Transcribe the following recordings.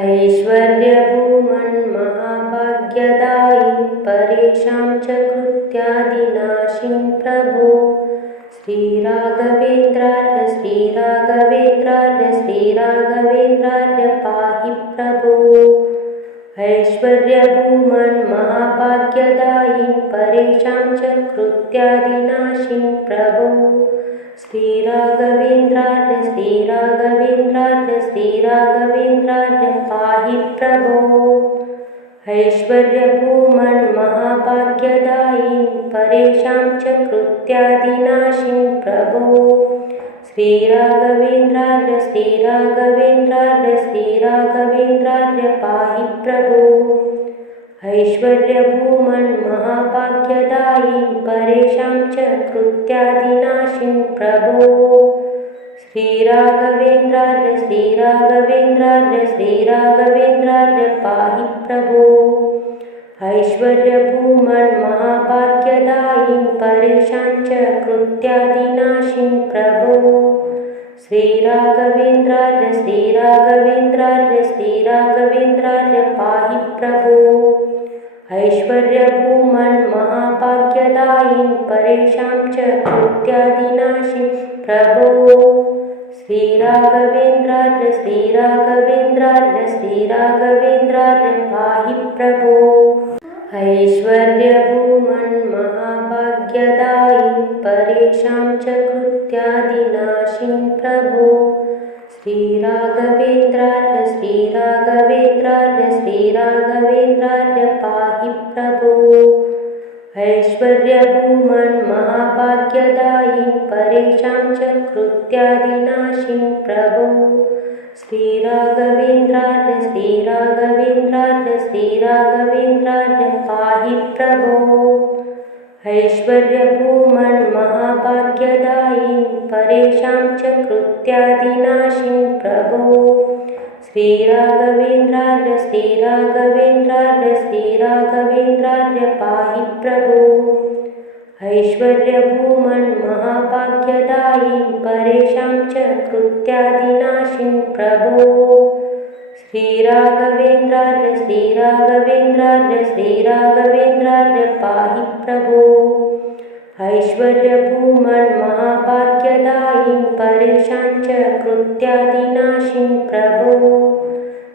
ऐश्वर्यभूमन्महाभाग्यदायिन् परेषां च कृत्यादिनाशिन् प्रभो श्रीराघवेन्द्रार्य श्रीराघवेन्द्रार्य श्रीराघवेन्द्रार्य पाहि प्रभो। ऐश्वर्यभूमन्महाभाग्यदायिन् परेषां च कृत्यादिनाशिन् प्रभो श्रीराघवेन्द्रार्य श्रीराघवेन्द्रार्य श्रीराघवेन्द्रार्य पाहि प्रभो। ऐश्वर्यभूमन्महाभाग्यदायिन् परेषां च कृत्यादिनाशिन् प्रभो श्रीराघवेन्द्रार्य श्रीराघवेन्द्रार्य श्रीराघवेन्द्रार्य पाहि प्रभो। ऐश्वर्यभूमन्महाभाग्यदायिन् परेषां च कृत्यादिनाशिन् प्रभो श्रीराघवेन्द्रार्य श्रीराघवेन्द्रार्य श्रीराघवेन्द्रार्य पाहि प्रभो। ऐश्वर्यभूमन्महाभाग्यदायिन् परेषां च कृत्यादिनाशिन् प्रभो श्रीराघवेन्द्रार्य श्रीराघवेन्द्रार्य श्रीराघवेन्द्रार्य पाहि प्रभो। ऐश्वर्यभूमन्महाभाग्यदायिन् परेषां च कृत्यादिनाशिन् प्रभो श्रीराघवेन्द्रार्य श्रीराघवेन्द्रार्य श्रीराघवेन्द्रार्य पाहि प्रभो। ऐश्वर्यभूमन्महाभाग्यदायिन् परेषां च कृत्यादिनाशिन् प्रभो श्रीराघवेन्द्रार्य श्रीराघवेन्द्रार्य श्रीराघवेन्द्रार्य पाहि प्रभो। ऐश्वर्यभूमन्महाभाग्यदायिन् परेषां च कृत्यादिनाशिन् प्रभो श्रीराघवेन्द्रार्य श्रीराघवेन्द्रार्य श्रीराघवेन्द्रार्य पाहि प्रभो। ऐश्वर्यभूमन्महाभाग्यदायिन् परेषां च कृत्यादिनाशिन् प्रभो श्रीराघवेन्द्रार्य श्रीराघवेन्द्रार्य श्रीराघवेन्द्रार्य पाहि प्रभो। ऐश्वर्यभूमन्महाभाग्यदायिन् परेषां च कृत्यादिनाशिन् प्रभो श्रीराघवेन्द्रार्य श्रीराघवेन्द्रार्य श्रीराघवेन्द्रार्य पाहि प्रभो। ऐश्वर्यभूमन्महाभाग्यदायिन् परेषां च कृत्यादिनाशिन् प्रभो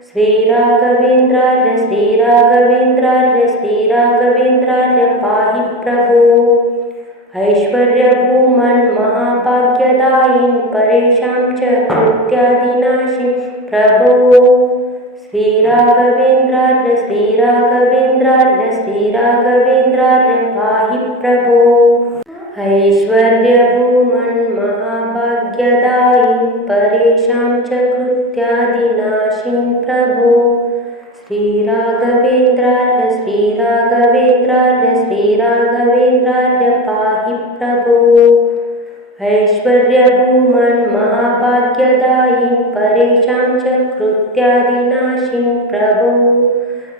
श्रीराघवेन्द्रार्य श्रीराघवेन्द्रार्य श्रीराघवेन्द्रार्य पाहि प्रभो। ऐश्वर्यभूमन्महाभाग्यदायिन् परेषां च कृत्यादिनाशिन् प्रभो श्रीराघवेन्द्रार्य श्रीराघवेन्द्रार्य श्रीराघवेन्द्रार्य पाहि प्रभो। ऐश्वर्यभूमन्महाभाग्यदायिन् परेषां च कृत्यादिनाशिन् प्रभो श्रीराघवेन्द्रार्य श्रीराघवेन्द्रार्य श्रीराघवेन्द्रार्य पाहि प्रभो। ऐश्वर्यभूमन्महाभाग्यदायिन् परेषां च कृत्यादिनाशिन् प्रभो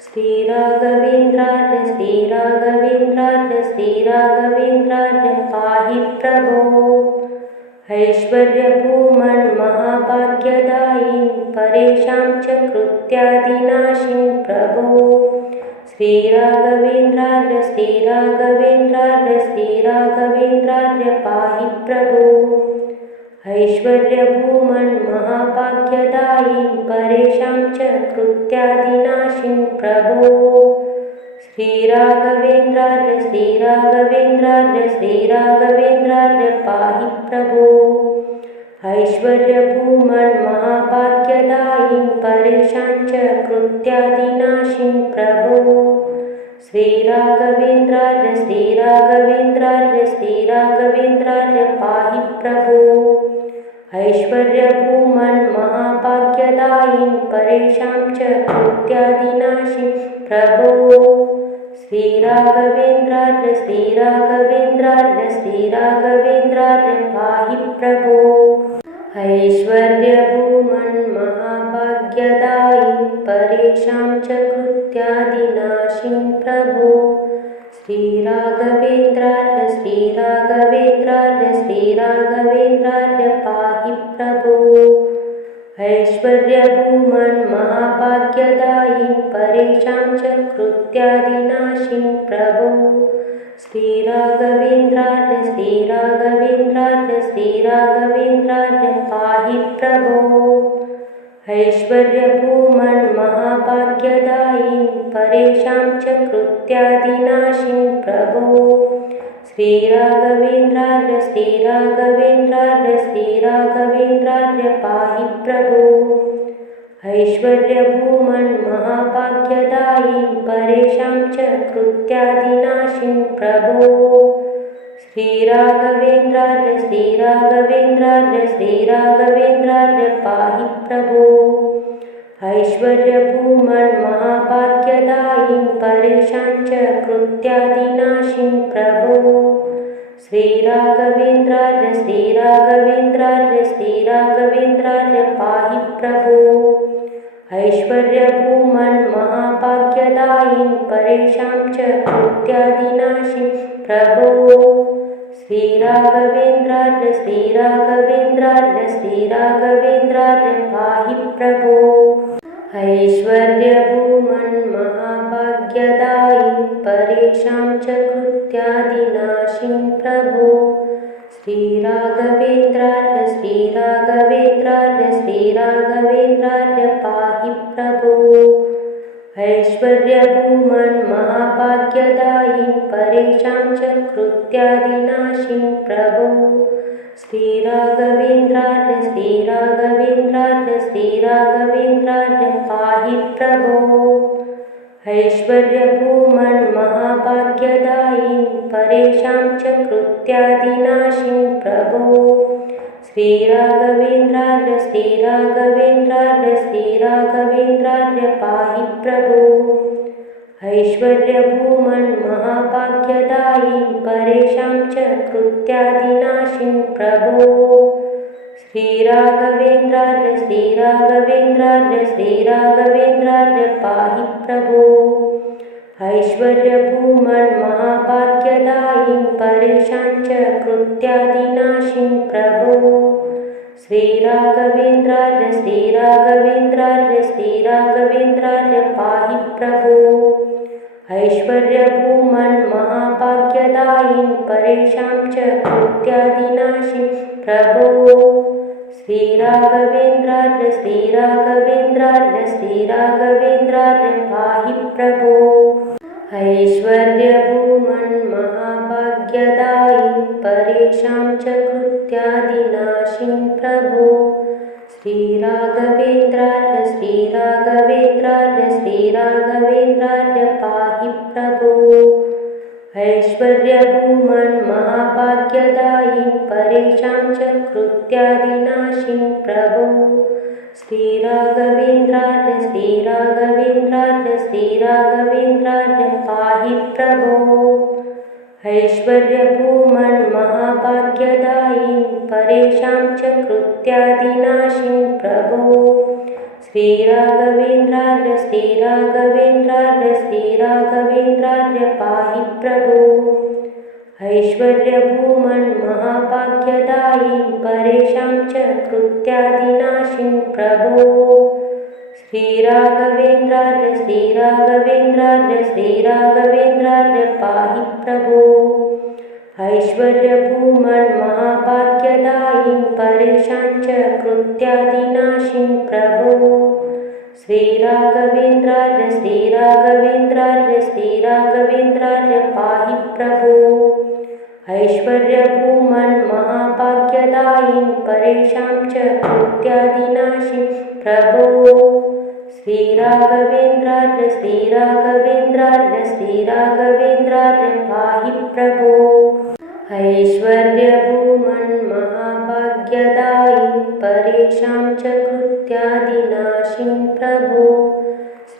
श्रीराघवेन्द्रार्य श्रीराघवेन्द्रार्य श्रीराघवेन्द्रार्य पाहि प्रभो। ऐश्वर्यभूमन्महाभाग्यदायिन् परेषां च कृत्यादिनाशिन् प्रभो श्रीराघवेन्द्रार्य श्रीराघवेन्द्रार्य श्रीराघवेन्द्रार्य पाहि प्रभो। ऐश्वर्यभूमन्महाभाग्यदायिन् परेषां च कृत्यादिनाशिन् प्रभो श्रीराघवेन्द्रार्य श्रीराघवेन्द्रार्य श्रीराघवेन्द्रार्य पाहि प्रभो। ऐश्वर्यभूमन्महाभाग्यदायिन् परेषां च कृत्यादिनाशिन् प्रभो श्रीराघवेन्द्रार्य श्रीराघवेन्द्रार्य श्रीराघवेन्द्रार्य पाहि प्रभो। ऐश्वर्यभूमन्महाभाग्यदायिन् परेषां च कृत्यादिनाशिन् प्रभो श्रीराघवेन्द्रार्य श्रीराघवेन्द्रार्य श्रीराघवेन्द्रार्य पाहि प्रभो। ऐश्वर्यभूमन्महाभाग्यदायिन् परेषां च कृत्यादिनाशिन् प्रभो श्रीराघवेन्द्रार्य श्रीराघवेन्द्रार्य श्रीराघवेन्द्रार्य पाहि प्रभो। ऐश्वर्यभूमन्महाभाग्यदायिन् परेषां च कृत्यादिनाशिन् प्रभो श्रीराघवेन्द्रार्य श्रीराघवेन्द्रार्य श्रीराघवेन्द्रार्य पाहि प्रभो ऐश्वर्यभूमन् महाभाग्यदायिन् परेषां च कृत्यादिनाशिन् प्रभो श्रीराघवेन्द्रार्य श्रीराघवेन्द्रार्य श्रीराघवेन्द्रार्य पाहि प्रभो ऐश्वर्यभूमन् महाभाग्यदायिन् परेषां च कृत्यादिनाशिन् प्रभो श्रीराघवेन्द्रार्य श्रीराघवेन्द्रार्य श्रीराघवेन्द्रार्य पाहि प्रभो ऐश्वर्यभूमन् महाभाग्यदायिन् परेषां च कृत्यादिनाशिन् प्रभो श्रीराघवेन्द्रार्य श्रीराघवेन्द्रार्य श्रीराघवेन्द्रार्य पाहि प्रभो ऐश्वर्यभूमन् महाभाग्यदायिन् परेषां च कृत्यादिनाशिन् प्रभो श्रीराघवेन्द्रार्य श्रीराघवेन्द्रार्य श्रीराघवेन्द्रार्य पाहि प्रभो ऐश्वर्यभूमन् महाभाग्यदायिन् परेषां च कृत्यादिनाशिन् प्रभो श्रीराघवेन्द्रार्य श्रीराघवेन्द्रार्य श्रीराघवेन्द्रार्य पाहि प्रभो ऐश्वर्यभूमन् महाभाग्यदायिन् परेषां च कृत्यादिनाशिन् प्रभो श्रीराघवेन्द्रार्य श्रीराघवेन्द्रार्य श्रीराघवेन्द्रार्य पाहि प्रभो ऐश्वर्यभूमन् महाभाग्यदायिन् परेषां च कृत्यादिनाशिन् प्रभो श्रीराघवेन्द्रार्य श्रीराघवेन्द्रार्य श्रीराघवेन्द्रार्य पाहि प्रभो ऐश्वर्यभूमन् महाभाग्यदायिन् परेषां च कृत्यादिनाशिन् प्रभो श्रीराघवेन्द्रार्य श्रीराघवेन्द्रार्य श्रीराघवेन्द्रार्य पाहि प्रभो ऐश्वर्यभूमन् महाभाग्यदायिन् परेषां च कृत्यादिनाशिन् प्रभो श्रीराघवेन्द्रार्य श्रीराघवेन्द्रार्य श्रीराघवेन्द्रार्य पाहि प्रभो ऐश्वर्यभूमन् महाभाग्यदायिन् परेषां च कृत्यादिनाशिन् प्रभो श्रीराघवेन्द्रार्य श्रीराघवेन्द्रार्य श्रीराघवेन्द्रार्य पाहि प्रभो ऐश्वर्यभूमन् महाभाग्यदायिन् परेषां च कृत्यादिनाशिन् प्रभो श्रीराघवेन्द्रार्य श्रीराघवेन्द्रार्य श्रीराघवेन्द्रार्य पाहि प्रभो ऐश्वर्यभूमन् महाभाग्यदायिन् परेषां च कृत्यादिनाशिन् प्रभो श्रीराघवेन्द्रार्य श्रीराघवेन्द्रार्य श्रीराघवेन्द्रार्य पाहि प्रभो ऐश्वर्यभूमन् महाभाग्यदायिन् परेषां च कृत्यादिनाशिन् प्रभो श्रीराघवेन्द्रार्य श्रीराघवेन्द्रार्य श्रीराघवेन्द्रार्य पाहि प्रभो ऐश्वर्यभूमन् महाभाग्यदायिन् परेषां च कृत्यादिनाशिन् प्रभो श्रीराघवेन्द्रार्य श्रीराघवेन्द्रार्य श्रीराघवेन्द्रार्य पाहि प्रभो ऐश्वर्यभूमन् महाभाग्यदायिन् परेषां च कृत्यादिनाशिन् प्रभो श्रीराघवेन्द्रार्य श्रीराघवेन्द्रार्य श्रीराघवेन्द्रार्य पाहि प्रभो ऐश्वर्यभूमन् महाभाग्यदायिन् परेषां च कृत्यादिनाशिन् प्रभो श्रीराघवेन्द्रार्य श्रीराघवेन्द्रार्य श्रीराघवेन्द्रार्य पाहि प्रभो ऐश्वर्यभूमन् महाभाग्यदायिन् परेषां च कृत्यादिनाशिन् प्रभो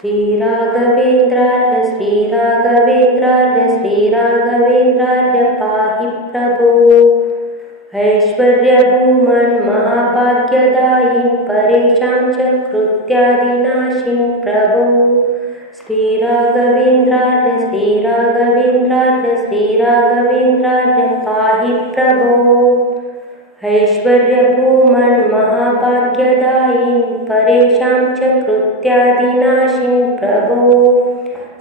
श्रीराघवेन्द्रार्य श्रीराघवेन्द्रार्य श्रीराघवेन्द्रार्य पाहि प्रभो ऐश्वर्यभूमन् महाभाग्यदायिन् परेषां च कृत्यादिनाशिन् प्रभो श्रीराघवेन्द्रार्य श्रीराघवेन्द्रार्य श्रीराघवेन्द्रार्य पाहि प्रभो ऐश्वर्यभूमन् महाभाग्यदायिन् परेषां च कृत्यादिनाशिन् प्रभो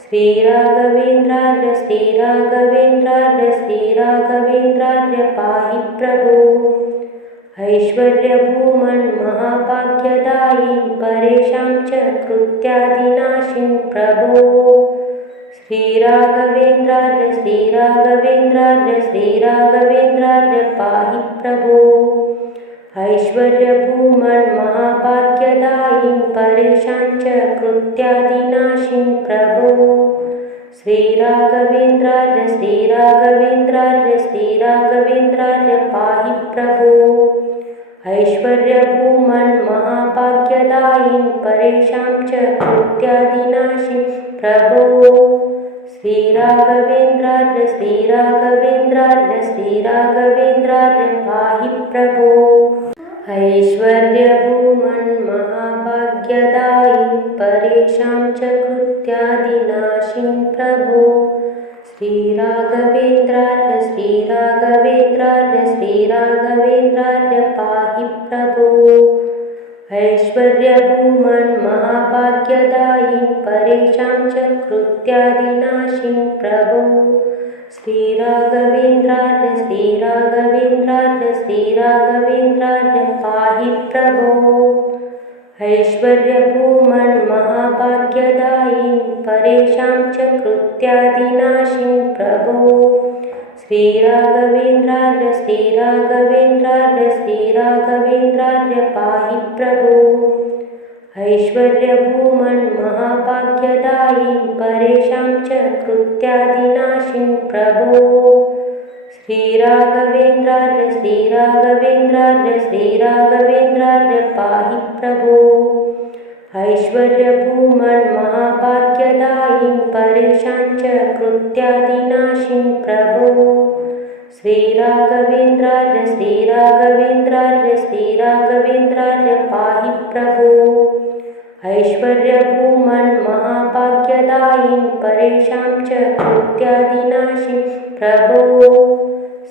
श्रीराघवेन्द्रार्य श्रीराघवेन्द्रार्य श्रीराघवेन्द्रार्य पाहि प्रभो ऐश्वर्यभूमन् महाभाग्यदायिन् परेषां च कृत्यादिनाशिन् प्रभो श्रीराघवेन्द्रार्य श्रीराघवेन्द्रार्य श्रीराघवेन्द्रार्य पाहि प्रभो ऐश्वर्यभूमन् महाभाग्यदायिन् परेषां च कृत्यादिनाशिन् प्रभो श्रीराघवेन्द्रार्य श्रीराघवेन्द्रार्य श्रीराघवेन्द्रार्य पाहि प्रभो ऐश्वर्यभूमन् महाभाग्यदायिन् परेषां च कृत्यादिनाशिन् प्रभो श्रीराघवेन्द्रार्य श्रीराघवेन्द्रार्य श्रीराघवेन्द्रार्य पाहि प्रभो ऐश्वर्यभूमन् महाभाग्यदायिन् परेषां च कृत्यादिनाशिन् प्रभो श्रीराघवेन्द्रार्य श्रीराघवेन्द्रार्य श्रीराघवेन्द्रार्य पाहि प्रभो ऐश्वर्यभूमन् महाभाग्यदायिन् परेषां च कृत्यादिनाशिन् प्रभो श्रीराघवेन्द्रार्य श्रीराघवेन्द्रार्य श्रीराघवेन्द्रार्य पाहि प्रभो ऐश्वर्यभूमन् महाभाग्यदायिन् परेषां च कृत्यादिनाशिन् प्रभो श्रीराघवेन्द्रार्य श्रीराघवेन्द्रार्य श्रीराघवेन्द्रार्य पाहि प्रभो ऐश्वर्यभूमन् महाभाग्यदायिन् परेषां च कृत्यादिनाशिन् प्रभो श्रीराघवेन्द्रार्य श्रीराघवेन्द्रार्य श्रीराघवेन्द्रार्य पाहि प्रभो ऐश्वर्यभूमन् महाभाग्यदायिन् परेषां च कृत्यादिनाशिन् प्रभो श्रीराघवेन्द्रार्य श्रीराघवेन्द्रार्य श्रीराघवेन्द्रार्य पाहि प्रभो ऐश्वर्यभूमन् महाभाग्यदायिन् परेषां च कृत्यादिनाशिन् प्रभो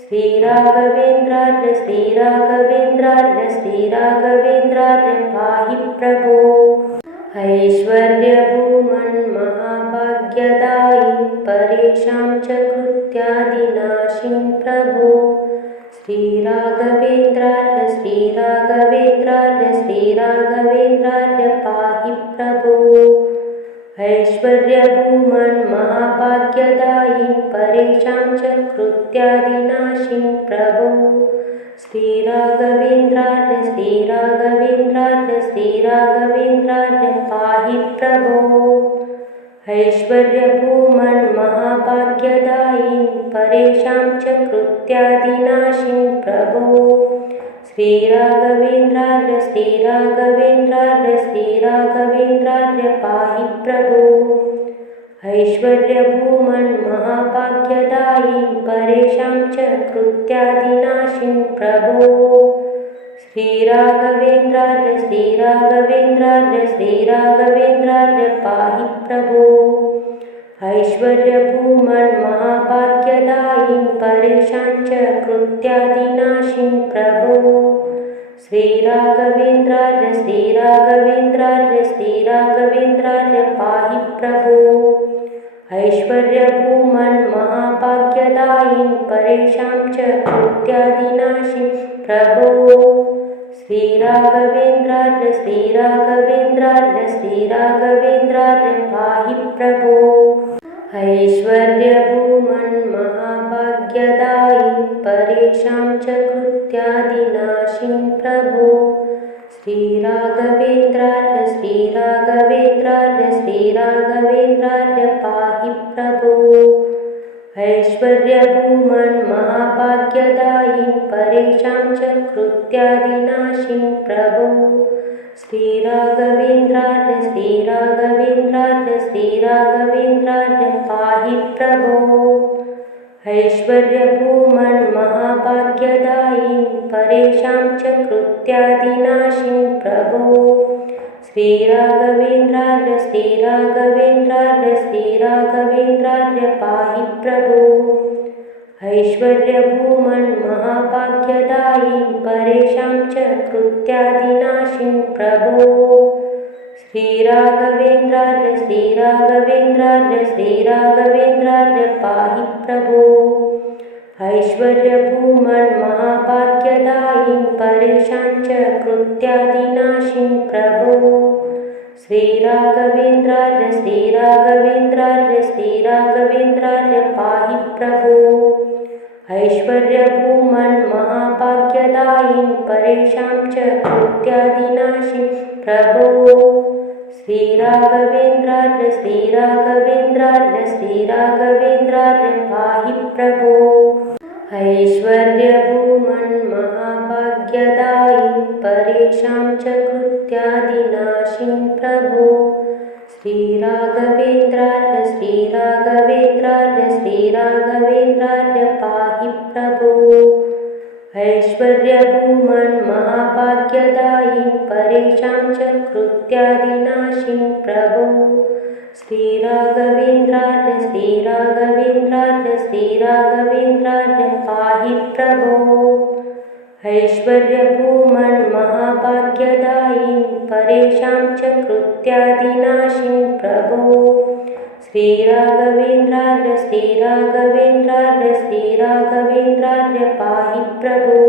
श्रीराघवेन्द्रार्य श्रीराघवेन्द्रार्य श्रीराघवेन्द्रार्य पाहि प्रभो ऐश्वर्यभूमन् महाभाग्यदायिन् परेषां च कृत्यादिनाशिन् प्रभो श्रीराघवेन्द्रार्य श्रीराघवेन्द्रार्य श्रीराघवेन्द्रार्य पाहि प्रभो ऐश्वर्यभूमन् महाभाग्यदायिन् परेषां च कृत्यादिनाशिन् प्रभो श्रीराघवेन्द्रार्य श्रीराघवेन्द्रार्य श्रीराघवेन्द्रार्य पाहि प्रभो ऐश्वर्यभूमन् महाभाग्यदायिन् परेषां च कृत्यादिनाशिन् प्रभो श्रीराघवेन्द्रार्य श्रीराघवेन्द्रार्य श्रीराघवेन्द्रार्य पाहि प्रभो ऐश्वर्यभूमन् महाभाग्यदायिन् परेषां च कृत्यादिनाशिन् प्रभो श्रीराघवेन्द्रार्य श्रीराघवेन्द्रार्य श्रीराघवेन्द्रार्य पाहि प्रभो ऐश्वर्यभूमन् महाभाग्यदायिन् परेषां च कृत्यादिनाशिन् प्रभो श्रीराघवेन्द्रार्य श्रीराघवेन्द्रार्य श्रीराघवेन्द्रार्य पाहि प्रभो ऐश्वर्यभूमन् महाभाग्यदायिन् परेषां च कृत्यादिनाशिन् प्रभो श्रीराघवेन्द्रार्य श्रीराघवेन्द्रार्य श्रीराघवेन्द्रार्य पाहि प्रभो ऐश्वर्यभूमन् महाभाग्यदायिन् परेषां च कृत्यादिनाशिन् प्रभो श्रीराघवेन्द्रार्य श्रीराघवेन्द्रार्य श्रीराघवेन्द्रार्य पाहि प्रभो ऐश्वर्यभूमन् महाभाग्यदायिन् परेषां च कृत्यादिनाशिन् प्रभो श्रीराघवेन्द्रार्य श्रीराघवेन्द्रार्य श्रीराघवेन्द्रार्य पाहि प्रभो ऐश्वर्यभूमन् महाभाग्यदायिन् परेषां च कृत्यादिनाशिन् प्रभो श्रीराघवेन्द्रार्य श्रीराघवेन्द्रार्य श्रीराघवेन्द्रार्य पाहि प्रभो ऐश्वर्यभूमन् महाभाग्यदायिन् परेषां च कृत्यादिनाशिन् प्रभो श्रीराघवेन्द्रार्य श्रीराघवेन्द्रार्य श्रीराघवेन्द्रार्य पाहि प्रभो ऐश्वर्यभूमन्महाभाग्यदायीं परेशां च कृत्यादिनाशिं प्रभो श्रीराघवेन्द्रार्य श्रीराघवेन्द्रार्य पाहि प्रभो ऐश्वर्यभूमन्महाभाग्यदायीं परेशां च कृत्यादिनाशिं प्रभो श्रीराघवेन्द्रार्य पाहि प्रभो ऐश्वर्यभूमन्महाभाग्यदायीं परेशां च कृत्यादिनाशिं प्रभो श्रीराघवेन्द्रार्य पाहि प्रभो ऐश्वर्यभूमन्महाभाग्यदायीं परेशां च कृत्यादिनाशिं प्रभो श्रीराघवेन्द्रार्य पाहि प्रभो ऐश्वर्यभूमन्महाभाग्यदायीं परेशां च कृत्यादिनाशिं प्रभो श्रीराघवेन्द्रार्य पाहि प्रभो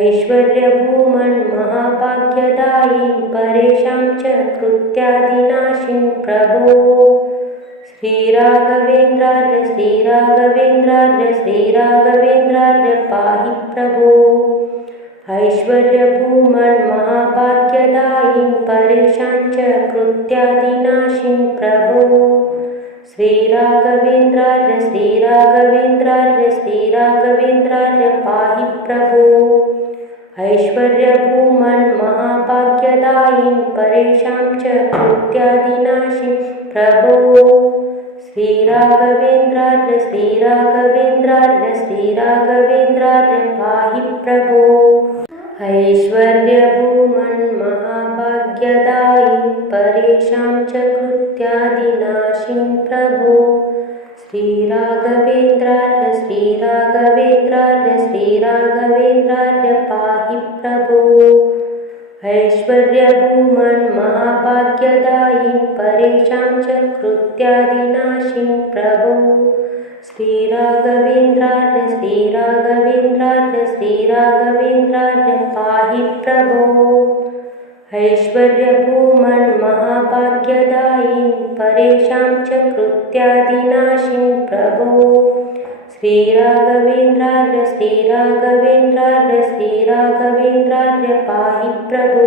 ऐश्वर्यभूमन्महाभाग्यदायीं परेशां च कृत्यादिनाशिं प्रभो श्रीराघवेन्द्रार्य पाहि प्रभो ऐश्वर्यभूमन्महाभाग्यदायीं परेशां च कृत्यादिनाशिं प्रभो श्रीराघवेन्द्रार्य पाहि प्रभो ऐश्वर्यभूमन्महाभाग्यदायीं परेशां च कृत्यादिनाशिं प्रभो श्रीराघवेन्द्रार्य पाहि प्रभो ऐश्वर्यभूमन्महाभाग्यदायीं परेशां च कृत्यादिनाशिं प्रभो श्रीराघवेन्द्रार्य पाहि प्रभो ऐश्वर्यभूमन्महाभाग्यदायीं परेशां च कृत्यादिनाशिं प्रभो श्रीराघवेन्द्रार्य पाहि प्रभो ऐश्वर्यभूमन्महाभाग्यदायीं परेशां च कृत्यादिनाशिं प्रभो श्रीराघवेन्द्रार्य पाहि प्रभो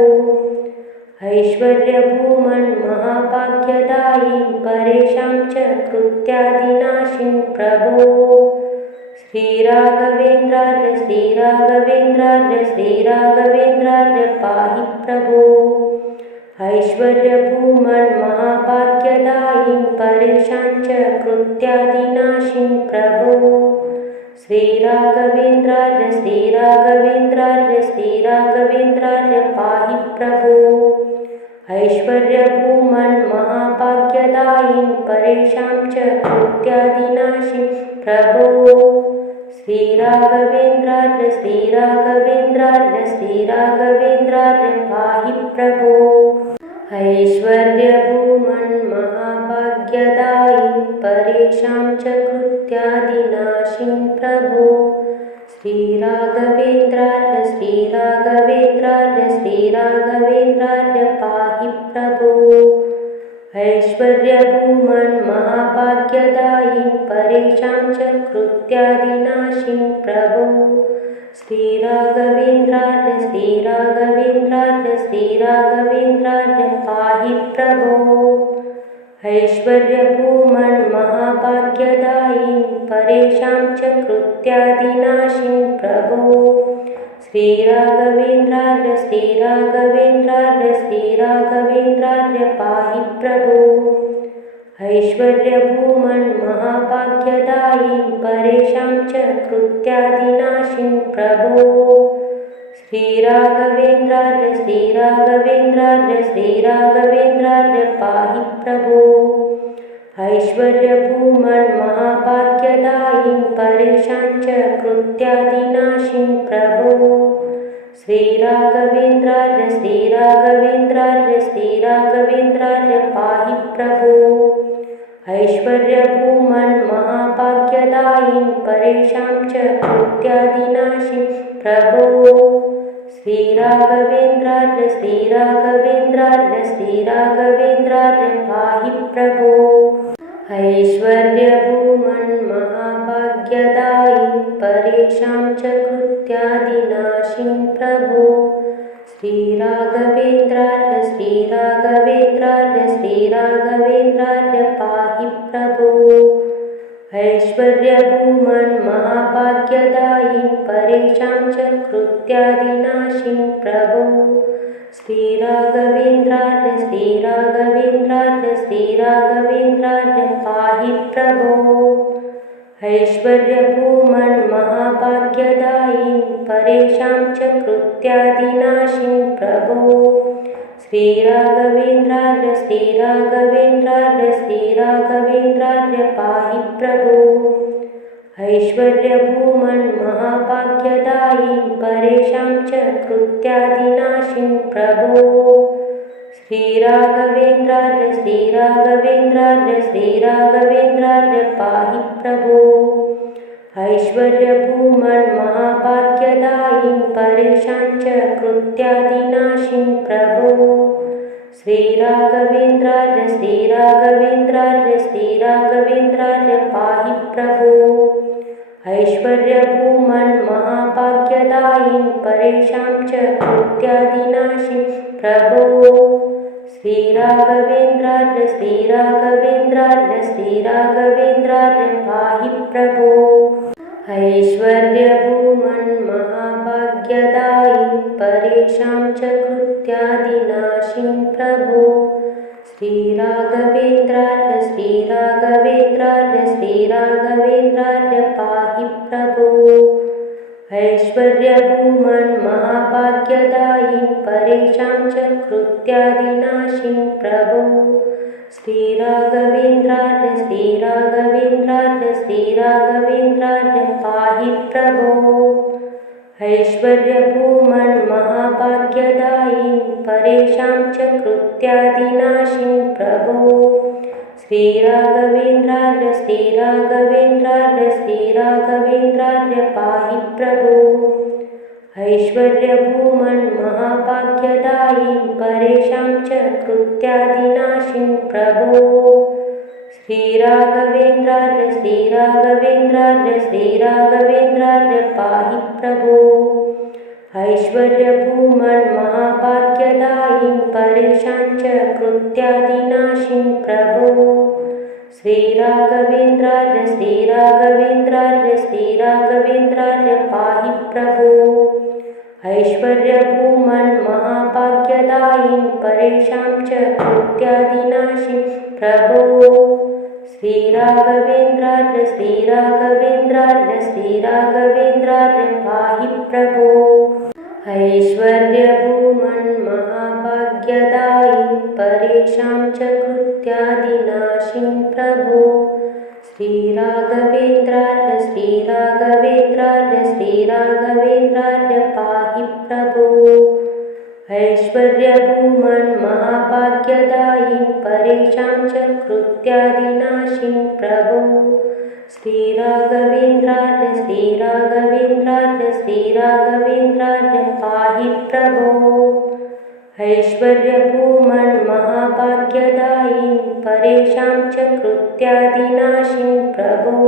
ऐश्वर्यभूमन्महाभाग्यदायीं परेशां च कृत्यादिनाशिं प्रभो श्रीराघवेन्द्रार्य पाहि प्रभो ऐश्वर्यभूमन्महाभाग्यदायीं परेशां च कृत्यादिनाशिं प्रभो श्रीराघवेन्द्रार्य पाहि प्रभो ऐश्वर्यभूमन्महाभाग्यदायीं परेशां च कृत्यादिनाशिं प्रभो श्रीराघवेन्द्रार्य पाहि प्रभो ऐश्वर्यभूमन्महाभाग्यदायीं परेशां च कृत्यादिनाशिं प्रभो श्रीराघवेन्द्रार्य पाहि प्रभो ऐश्वर्यभूमन्महाभाग्यदायीं परेशां च कृत्यादिनाशिं प्रभो श्रीराघवेन्द्रार्य पाहि प्रभो ऐश्वर्यभूमन्महाभाग्यदायीं परेशां च कृत्यादिनाशिं प्रभो श्रीराघवेन्द्रार्य पाहि प्रभो ऐश्वर्यभूमन्महाभाग्यदायीं परेशां च कृत्यादिनाशिं प्रभो श्रीराघवेन्द्रार्य पाहि प्रभो ऐश्वर्यभूमन्महाभाग्यदायीं परेशां च कृत्यादिनाशिं प्रभो श्रीराघवेन्द्रार्य पाहि प्रभो ऐश्वर्यभूमन्महाभाग्यदायिन् परेषां च कृत्यादिनाशिन् प्रभो श्रीराघवेन्द्रार्य श्रीराघवेन्द्रार्य श्रीराघवेन्द्रार्य पाहि प्रभो ऐश्वर्यभूमन्महाभाग्यदायिन् परेषां च कृत्यादिनाशिन् प्रभो श्रीराघवेन्द्रार्य श्रीराघवेन्द्रार्य श्रीराघवेन्द्रार्य पाहि प्रभो ऐश्वर्यभूमन्महाभाग्यदायिन् परेषां च कृत्यादिनाशिन् प्रभो श्रीराघवेन्द्रार्य श्रीराघवेन्द्रार्य श्रीराघवेन्द्रार्य पाहि प्रभो ऐश्वर्यभूमन्महाभाग्यदायिन् परेषां च कृत्यादिनाशिन् प्रभो श्रीराघवेन्द्रार्य श्रीराघवेन्द्रार्य श्रीराघवेन्द्रार्य पाहि प्रभो ऐश्वर्यभूमन्महाभाग्यदायिन् परेषां च कृत्यादिनाशिन् प्रभो श्रीराघवेन्द्रार्य श्रीराघवेन्द्रार्य श्रीराघवेन्द्रार्य पाहि प्रभो ऐश्वर्यभूमन्महाभाग्यदायिन् परेषां च कृत्यादिनाशिन् प्रभो श्रीराघवेन्द्रार्य श्रीराघवेन्द्रार्य श्रीराघवेन्द्रार्य पाहि प्रभो ऐश्वर्यभूमन्महाभाग्यदायिन् परेषां च कृत्यादिनाशिन् प्रभो श्रीराघवेन्द्रार्य श्रीराघवेन्द्रार्य श्रीराघवेन्द्रार्य पाहि प्रभो ऐश्वर्यभूमन्महाभाग्यदायिन् परेषां च कृत्यादिनाशिन् प्रभो श्रीराघवेन्द्रार्य श्रीराघवेन्द्रार्य श्रीराघवेन्द्रार्य पाहि प्रभो ऐश्वर्यभूमन्महाभाग्यदायिन् परेषां च कृत्यादिनाशिन् प्रभो श्रीराघवेन्द्रार्य श्रीराघवेन्द्रार्य श्रीराघवेन्द्रार्य पाहि प्रभो ऐश्वर्यभूमन्महाभाग्यदायिन् परेषां च कृत्यादिनाशिन् प्रभो श्रीराघवेन्द्रार्य श्रीराघवेन्द्रार्य श्रीराघवेन्द्रार्य पाहि प्रभो ऐश्वर्यभूमन्महाभाग्यदायिन् परेषां च कृत्यादिनाशिन् प्रभो श्रीराघवेन्द्रार्य श्रीराघवेन्द्रार्य श्रीराघवेन्द्रार्य पाहि प्रभो ऐश्वर्यभूमन्महाभाग्यदायिन् परेषां च कृत्यादिनाशिन् प्रभो श्रीराघवेन्द्रार्य श्रीराघवेन्द्रार्य श्रीराघवेन्द्रार्य पाहि प्रभो ऐश्वर्यभूमन्महाभाग्यदायिन् परेषां च कृत्यादिनाशिन् प्रभो श्रीराघवेन्द्रार्य श्रीराघवेन्द्रार्य श्रीराघवेन्द्रार्य पाहि प्रभो ऐश्वर्यभूमन्महाभाग्यदायिन् परेषां च कृत्यादिनाशिन् प्रभो श्रीराघवेन्द्रार्य श्रीराघवेन्द्रार्य श्रीराघवेन्द्रार्य पाहि प्रभो ऐश्वर्यभूमन्महाभाग्यदायिन् परेषां च कृत्यादिनाशिन् प्रभो श्रीराघवेन्द्रार्य श्रीराघवेन्द्रार्य श्रीराघवेन्द्रार्य पाहि प्रभो ऐश्वर्यभूमन्महाभाग्यदायिन् परेषां च कृत्यादिनाशिन् प्रभो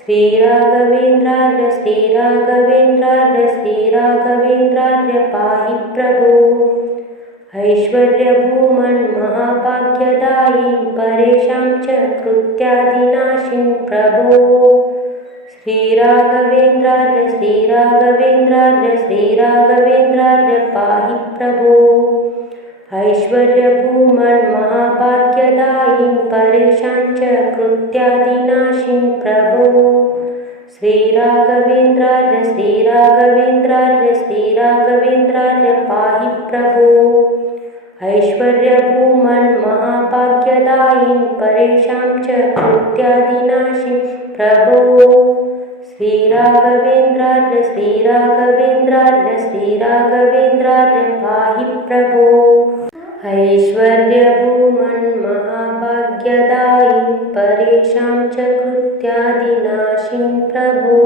श्रीराघवेन्द्रार्य श्रीराघवेन्द्रार्य श्रीराघवेन्द्रार्य पाहि प्रभो ऐश्वर्यभूमन्महाभाग्यदायिन् परेषां च कृत्यादिनाशिन् प्रभो श्रीराघवेन्द्रार्य श्रीराघवेन्द्रार्य श्रीराघवेन्द्रार्य पाहि प्रभो ऐश्वर्यभूमन्महाभाग्यदायिन् परेषां च कृत्यादिनाशिन् प्रभो श्रीराघवेन्द्रार्य श्रीराघवेन्द्रार्य श्रीराघवेन्द्रार्य पाहि प्रभो ऐश्वर्यभूमन्महाभाग्यदायिन् परेषां च कृत्यादिनाशिन् प्रभो श्रीराघवेन्द्रार्य श्रीराघवेन्द्रार्य श्रीराघवेन्द्रार्य पाहि प्रभो ऐश्वर्यभूमन्महाभाग्यदायिन् परेषां च कृत्यादिनाशिं प्रभो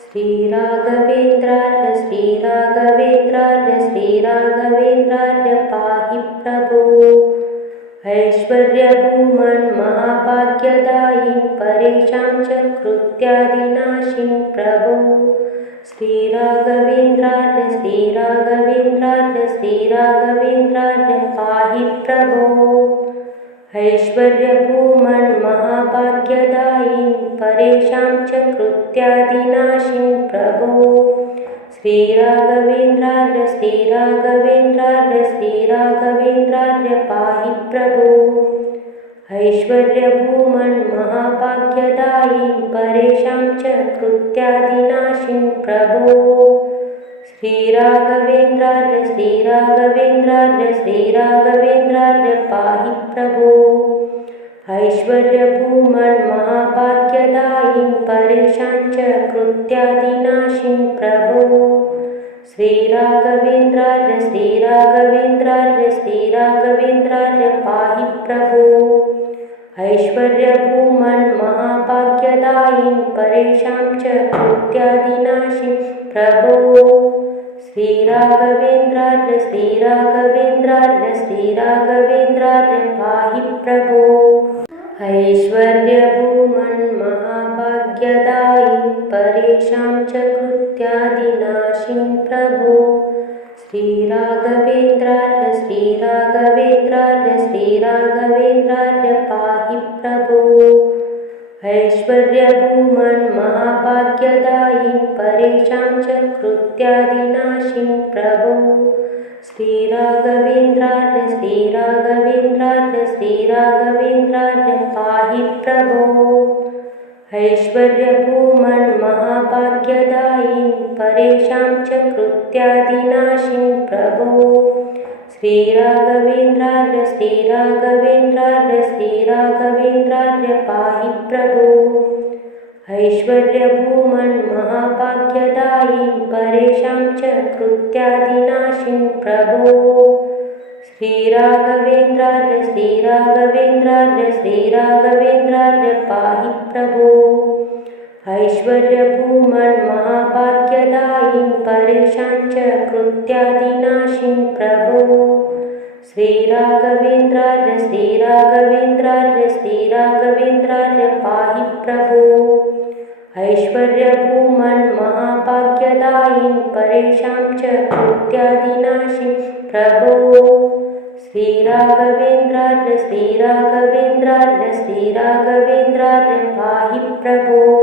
श्रीराघवेन्द्रार्य श्रीराघवेन्द्रार्य श्रीराघवेन्द्रार्य पाहि प्रभो ऐश्वर्यभूमन् महाभाग्यदायिन् परेषां च कृत्यादिनाशिं प्रभो श्रीराघवेन्द्रार्य श्रीराघवेन्द्रार्य श्रीराघवेन्द्रार्य पाहि प्रभो ऐश्वर्यभूमन् महाभाग्यदायिन् परेषां च कृत्यादिनाशिं प्रभो श्रीराघवेन्द्रार्य श्रीराघवेन्द्रार्य श्रीराघवेन्द्रार्य पाहि प्रभो ऐश्वर्यभूमन् महाभाग्यदायिन् परेषां च कृत्यादिनाशिं प्रभो श्रीराघवेन्द्रार्य श्रीराघवेन्द्रार्य श्रीराघवेन्द्रार्य पाहि प्रभो ऐश्वर्यभूमन् महाभाग्यदायिन् परेषां च कृत्यादिनाशिं प्रभो श्रीराघवेन्द्रार्य श्रीराघवेन्द्रार्य श्रीराघवेन्द्रार्य पाहि प्रभो ऐश्वर्यभूमन् महाभाग्यदायिन् परेषां च कृत्यादिनाशिं प्रभो श्रीराघवेन्द्रार्य श्रीराघवेन्द्रार्य श्रीराघवेन्द्रार्य पाहि प्रभो ऐश्वर्यभूमन् महाभाग्यदायिन् परेषां च कृत्यादिनाशिं प्रभो श्रीराघवेन्द्रार्य श्रीराघवेन्द्रार्य श्रीराघवेन्द्रार्य पाहि प्रभो ऐश्वर्यभूमन् महाभाग्यदायिन् परेषां च कृत्यादिनाशिं प्रभो श्रीराघवेन्द्रार्य श्रीराघवेन्द्रार्य श्रीराघवेन्द्रार्य पाहि प्रभो ऐश्वर्यभूमन् महाभाग्यदायिन् परेषां च कृत्यादिनाशिं प्रभो श्रीराघवेन्द्रार्य श्रीराघवेन्द्रार्य श्रीराघवेन्द्रार्य पाहि प्रभो ऐश्वर्यभूमन् महाभाग्यदायिन् परेषां च कृत्यादिनाशिं प्रभो श्रीराघवेन्द्रार्य श्रीराघवेन्द्रार्य श्रीराघवेन्द्रार्य पाहि प्रभो ऐश्वर्यभूमन् महाभाग्यदायिन् परेषां च कृत्यादिनाशिं प्रभो श्रीराघवेन्द्रार्य श्रीराघवेन्द्रार्य श्रीराघवेन्द्रार्य पाहि प्रभो ऐश्वर्यभूमन् महाभाग्यदायिन् परेषां च कृत्यादिनाशिं प्रभो श्रीराघवेन्द्रार्य श्रीराघवेन्द्रार्य श्रीराघवेन्द्रार्य पाहि प्रभो